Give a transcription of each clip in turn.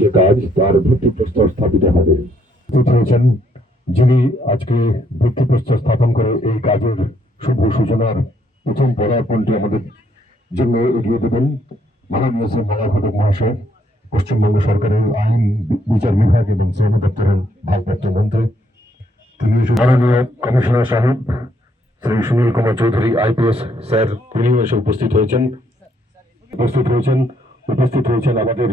যে কাজ তার ভিত্তিপ্রস্তর স্থাপিত হবে। উপস্থিত হয়েছেন যিনি আজকে ভিত্তিপ্রস্তর স্থাপন করে এই কাজের শুভ সূচনার প্রথম পদার্পণটি আমাদের জন্য এগিয়ে দেবেন মাননীয় শ্রী মলয় ঘটক মহাশয়, পশ্চিমবঙ্গ সরকারের আইন বিচার বিভাগ এবং শ্রম দপ্তরের ভারপ্রাপ্ত মন্ত্রী। তিনি মাননীয় কমিশনার সাহেব শ্রী সুনীল কুমার চৌধুরী আইপিএস স্যার, তিনিও এসে উপস্থিত হয়েছেন আমাদের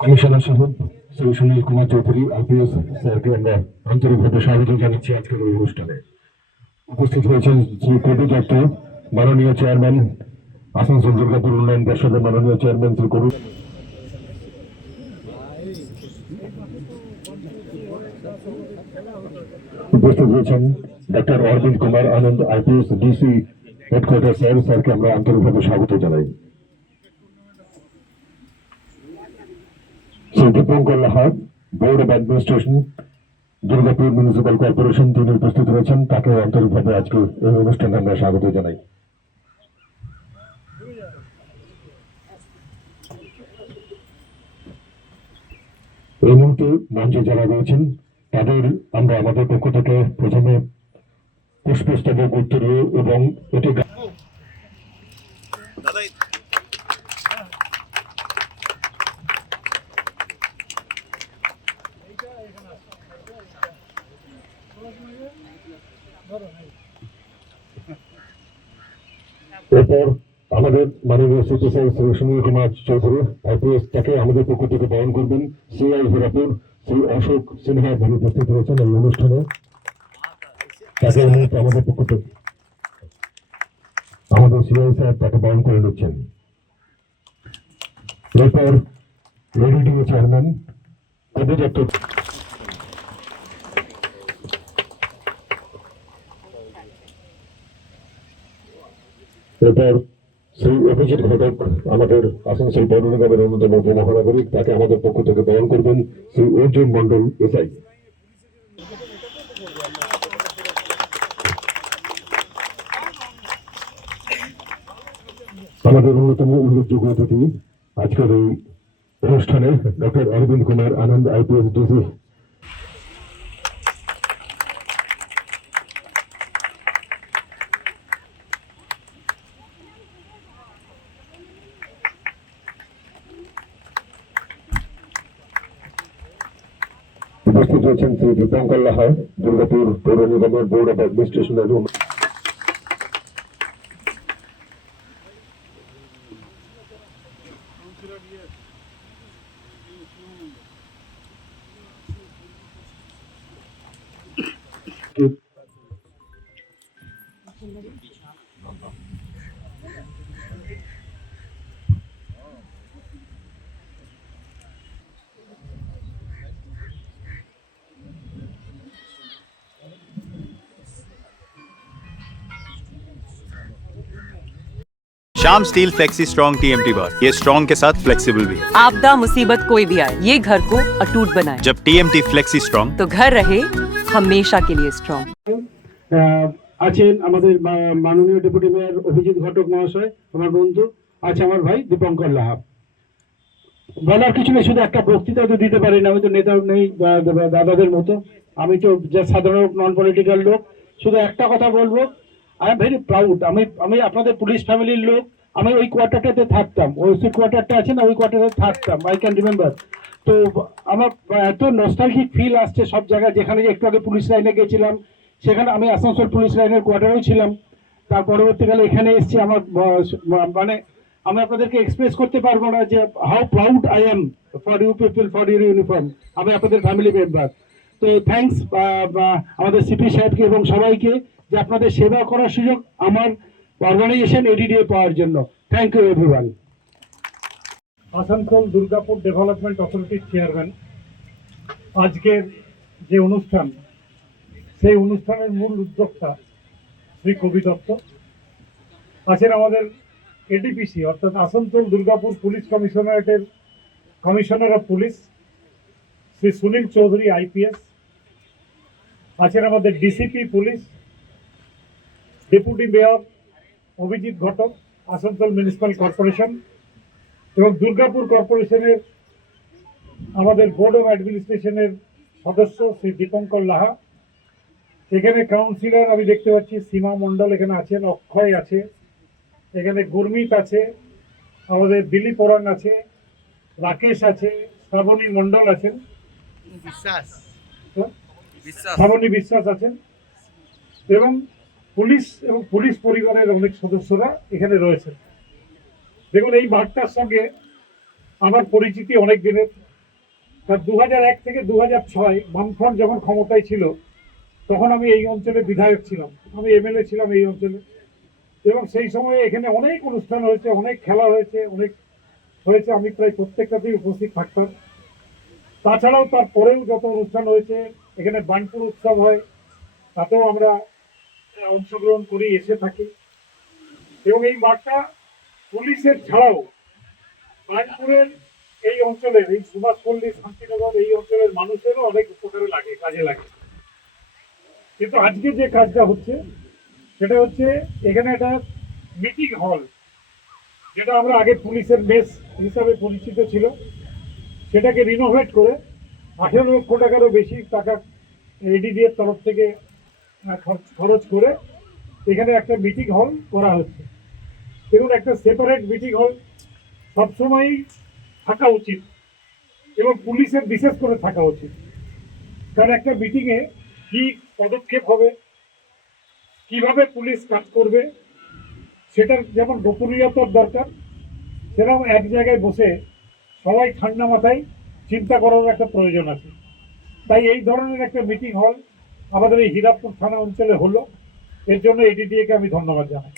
কমিশনার সাহেব শ্রী সুনীল কুমার চৌধুরী আইপিএস স্যারকে আমরা আন্তরিকভাবে স্বাগত জানাচ্ছি আজকের এই অনুষ্ঠানে। উপস্থিত হয়েছেন শ্রী কবি দত্ত, মাননীয় চেয়ারম্যান আসানসোল দুর্গাপুর উন্নয়ন পর্ষদের মাননীয় চেয়ারম্যান শ্রী কবি। উপস্থিত হয়েছেন doctor Arvind Kumar Anand IPS DC headquarter স্যারকে আমরা আন্তরিকভাবে স্বাগত জানাই। Shri Dipankar Laha, board of administration, Durgapur municipal corporation, তিনি উপস্থিত রয়েছেন, তাকে আন্তরিকভাবে আজকে এই অনুষ্ঠানে আমরা স্বাগত জানাই। এই মুহূর্তে মঞ্চে যারা রয়েছেন তাদের আমরা আমাদের পক্ষ থেকে প্রথমে পুষ্পস্তবক উত্তরীয় এবং এটি এরপর আমাদের মাননীয় CP sir Shri Sunil Kumar Chowdhury IPS, তাকে আমাদের পক্ষ থেকে বরণ করবেন। সিআই হিরাপুর শ্রী অশোক সিনহা যিনি উপস্থিত রয়েছেন এই অনুষ্ঠানে, তাকে এই মুহূর্তে আমাদের পক্ষ থেকে আমাদের সিআই স্যার তাকে বরণ করে নিচ্ছেন। এরপর রেডিডিও চেয়ারম্যান কবি দত্ত, এরপর শ্রী অভিজিৎ ঘটক আমাদের আসানসোল পৌর নিগমের অন্যতম উপমহানগরিক, তাকে আমাদের পক্ষ থেকে বরণ করবেন শ্রী অর্জুন মন্ডল এসআই। আমাদের অন্যতম উল্লেখযোগ্য অতিথি আজকের এই অনুষ্ঠানে doctor Arvind Kumar Anand IPS DC. উপস্থিত রয়েছেন শ্রী দীপঙ্কর লাহা, দুর্গাপুর পৌর নিগমের বোর্ড অব অ্যাডমিনিস্ট্রেশনের Shyam steel flexi strong TMT bar, ये स्ट्रॉन्ग के साथ फ्लेक्सिबल भी है। आपदा मुसीबत कोई भी आए, ये घर को अटूट बनाए। जब टीएमटी फ्लेक्सी स्ट्रॉन्ग तो घर रहे हमेशा के लिए स्ट्रॉन्ग। আছেন আমাদের মাননীয় ডেপুটি মেয়র অভিজিৎ ঘটক মহাশয়, আমার বন্ধু আছে আমার ভাই দীপঙ্কর লাহা। বলার কিছু নেই, শুধু একটা বক্তৃতা তো দিতে পারি না, আমি তো নেতা নেই দাদাদের মতো, আমি তো যা সাধারণ নন পলিটিক্যাল লোক। শুধু একটা কথা বলবো, আই এম ভেরি প্রাউড। আমি আপনাদের পুলিশ ফ্যামিলির লোক। আমি ওই কোয়ার্টারটাতে থাকতাম, ওসি কোয়ার্টারটা আছে না, ওই কোয়ার্টারে থাকতাম, আই ক্যান রিমেম্বার। তো আমার এত নস্টালজিক ফিল আসছে সব জায়গায়। যেখানে একটু আগে পুলিশ লাইনে গেছিলাম, সেখানে আমি আসানসোল পুলিশ লাইনের কোয়ার্টারেও ছিলাম, তার পরবর্তীকালে এখানে এসেছি। আমার মানে আমি আপনাদেরকে এক্সপ্রেস করতে পারবো না যে how proud I am for you people, for your uniform. আমি আপনাদের ফ্যামিলি মেম্বার। তো থ্যাঙ্কস আমাদের সিপি সাহেবকে এবং সবাইকে যে আপনাদের সেবা করার সুযোগ আমার অর্গানাইজেশন এডিডিএ পাওয়ার জন্য। Thank you everyone. Asansol Durgapur development অথরিটির চেয়ারম্যান, আজকের যে অনুষ্ঠান, সেই অনুষ্ঠানের মূল উদ্যোক্তা শ্রী কবি দত্ত আছেন। আমাদের এডিপিসি অর্থাৎ আসানসোল দুর্গাপুর পুলিশ কমিশনারেটের commissioner of police Shri Sunil Chowdhury IPS আছেন। আমাদের DCP police deputy mayor Abhijit Ghatak Asansol municipal corporation. তো এবং দুর্গাপুর কর্পোরেশনের আমাদের বোর্ড অফ অ্যাডমিনিস্ট্রেশনের সদস্য শ্রী দীপঙ্কর লাহা, এখানে কাউন্সিলর আমি দেখতে পাচ্ছি সীমা মণ্ডল এখানে আছেন, অক্ষয় আছে, এখানে গুরমিত আছে, আমাদের দিলীপ ওরাং আছে, রাকেশ আছে, শ্রাবণী মণ্ডল আছেন, শ্রাবণী বিশ্বাস আছেন, এবং পুলিশ পরিবারের অনেক সদস্যরা এখানে রয়েছেন। দেখুন, এই মাঠটার সঙ্গে আমার পরিচিতি অনেক দিনের। 2001 থেকে 2006 বামফ্রন্ট যখন ক্ষমতায় ছিল তখন আমি এই অঞ্চলে বিধায়ক ছিলাম, আমি এমএলএ ছিলাম এই অঞ্চলে, এবং সেই সময়ে এখানে অনেক অনুষ্ঠান হয়েছে, অনেক খেলা হয়েছে, আমি প্রায় প্রত্যেকটাতেই উপস্থিত থাকতাম। তাছাড়াও তারপরেও যত অনুষ্ঠান হয়েছে, এখানে বানপুর উৎসব হয়, তাতেও আমরা অংশগ্রহণ করি, এসে থাকি। এবং এই মাঠটা পুলিশের ছাড়াও বানপুরের এই অঞ্চলের, এই সুভাষপল্লী, শান্তিনগর এই অঞ্চলের মানুষেরও অনেক উপকারে লাগে, কাজে লাগে। কিন্তু আজকে যে কাজটা হচ্ছে সেটা হচ্ছে এখানে একটা মিটিং হল, যেটা আমরা আগে পুলিশের মেস হিসাবে পরিচিত ছিল, সেটাকে রিনোভেট করে 18 লক্ষ টাকারও বেশি টাকা এডিডিএর তরফ থেকে খরচ করে এখানে একটা মিটিং হল করা হচ্ছে। দেখুন, একটা সেপারেট মিটিং হল সবসময়ই থাকা উচিত এবং পুলিশের বিশেষ করে থাকা উচিত, কারণ একটা মিটিংয়ে কি পদক্ষেপ হবে, কিভাবে পুলিশ কাজ করবে, সেটার যেমন গোপনীয়তার দরকার, সেরকম এক জায়গায় বসে সবাই ঠান্ডা মাথায় চিন্তা করার একটা প্রয়োজন আছে। তাই এই ধরনের একটা মিটিং হল আমাদের এই হীরাপুর থানা অঞ্চলে হলো, এর জন্য এডিডিএকে আমি ধন্যবাদ জানাই।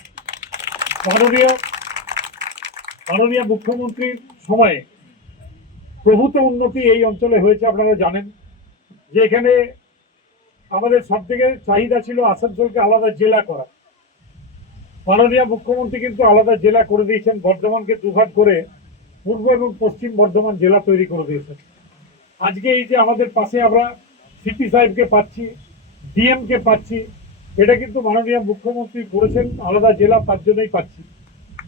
মাননীয় মুখ্যমন্ত্রীর সময়ে প্রভূত উন্নতি এই অঞ্চলে হয়েছে। আপনারা জানেন যে এখানে আমাদের সব থেকে চাহিদা ছিল আসানসোলকে আলাদা জেলা করা। মাননীয় মুখ্যমন্ত্রী কিন্তু আলাদা জেলা করে দিয়েছেন, বর্ধমানকে দুভাগ করে পূর্ব এবং পশ্চিম বর্ধমান জেলা তৈরি করে দিয়েছেন। আজকে এই যে আমাদের পাশে আমরা সিপি সাহেবকে পাচ্ছি, ডিএমকে পাচ্ছি, এটা কিন্তু মাননীয় মুখ্যমন্ত্রী করেছেন আলাদা জেলা, তার জন্যই পাচ্ছি।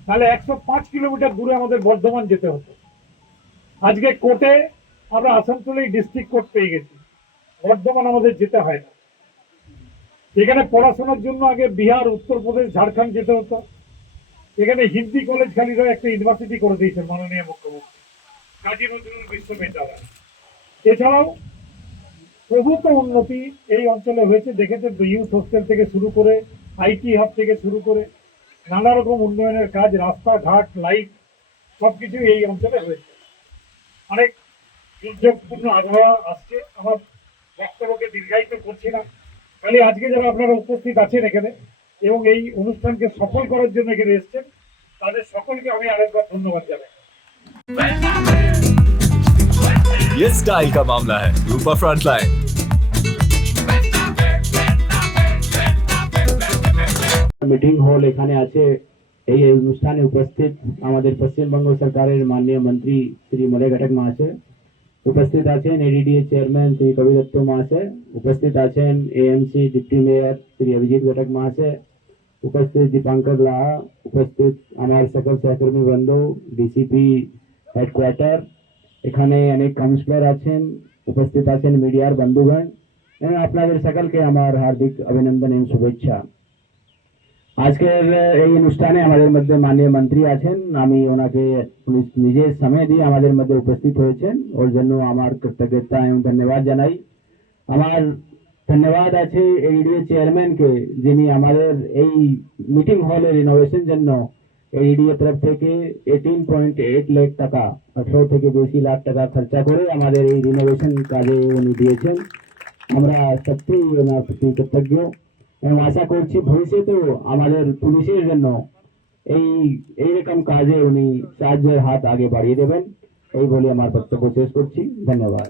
তাহলে 105 কিলোমিটার দূরে আমাদের বর্ধমান যেতে হতো। আজকে কোর্টে আমরা আসানসোলেই ডিস্ট্রিক্ট কোর্ট পেয়ে গেছি, বর্ধমান আমাদের যেতে হয় না। এখানে পড়াশোনার জন্য আগে বিহার, উত্তরপ্রদেশ, ঝাড়খণ্ড যেতে হতো, এখানে হিন্দি কলেজ খালিরা একটা ইউনিভার্সিটি করে দিয়েছেন মাননীয় মুখ্যমন্ত্রী, কাজী নজরুল বিশ্ববিদ্যালয়। এছাড়াও প্রভূত উন্নতি এই অঞ্চলে হয়েছে, দেখেছেন তো, ইউথ হোস্টেল থেকে শুরু করে আইটি হাব থেকে শুরু করে নানা রকম উন্নয়নের কাজ, রাস্তাঘাট, লাইট, সবকিছু এই অঞ্চলে হয়েছে। অনেক দুর্যোগপূর্ণ আবহাওয়া আসছে, আমার বক্তব্যকে দীর্ঘায়িত করছি না, খালি আজকে যারা আপনারা উপস্থিত আছেন এখানে এবং এই অনুষ্ঠানকে সফল করার জন্য এখানে এসেছেন, তাদের সকলকে আমি আরেকবার ধন্যবাদ জানাই। ये स्टाइल का मामला है, रूपा फ्रंटलाइन। মিটিং হল এখানে আছে। এই অনুষ্ঠানে উপস্থিত আমাদের পশ্চিমবঙ্গ সরকারের মাননীয় মন্ত্রী শ্রী মলয় ঘটক মহাশয়, উপস্থিত আছেন এডিডিএ চেয়ারম্যান শ্রী কবি দত্ত মহাশয়, উপস্থিত আছেন AMC deputy mayor Shri Abhijit ঘটক মহাশয়, উপস্থিত দীপঙ্কর লাহা, উপস্থিত আমার সকল সহকর্মী বন্ধু, ডিসিপি হেডকোয়ার্টার, এখানে অনেক কাউন্সিলর আছেন, উপস্থিত আছেন মিডিয়ার বন্ধুগণ, এবং আপনাদের সকলকে আমার হার্দিক অভিনন্দন এবং শুভেচ্ছা। আজকের এই অনুষ্ঠানে আমাদের মধ্যে মাননীয় মন্ত্রী আছেন, আমি ওনাকে নিজের সময় দিয়ে আমাদের মধ্যে উপস্থিত হয়েছেন, ওর জন্য আমার কৃতজ্ঞতা এবং ধন্যবাদ জানাই। আমার ধন্যবাদ আছে এডিডিএ চেয়ারম্যানকে, যিনি আমাদের এই মিটিং হলের রিনোভেশন জন্য এডিডিএ তরফ থেকে 18.8 লাখ টাকা, 18 থেকে বেশি লাখ টাকা খরচা করে আমাদের এই রিনোভেশন কাজে উনি দিয়েছেন। আমরা সত্যিই ওনার প্রতি কৃতজ্ঞ এবং আশা করছি ভবিষ্যতেও আমাদের পুলিশের জন্য এইরকম কাজে উনি সাহায্যের হাত আগে বাড়িয়ে দেবেন। এই বলে আমার বক্তব্য শেষ করছি। ধন্যবাদ।